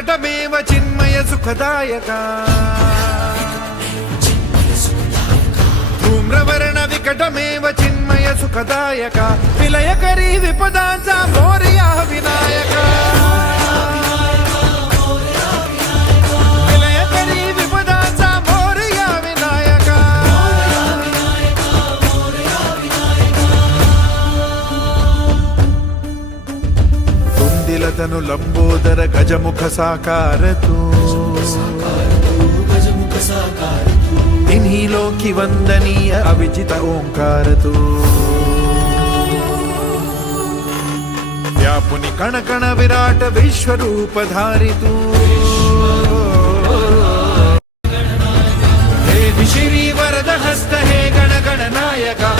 विकटमेव चिन्मय सुखदायका धूम्रवर्ण विकटमेव चिन्मय सुखदायका विलयकरी विपदांचा मोरया विनायका विलयकरी विपदांचा मोरया विनायका तुंदिलतनु लंबोदर गजमुख साकार तू तिन्ही लोकी वंदनीय अविजित ओंकार तू व्यापुनी कण कण विराट विश्वरूप धारी तू हे श्री वरद हस्त हे गण गण नायका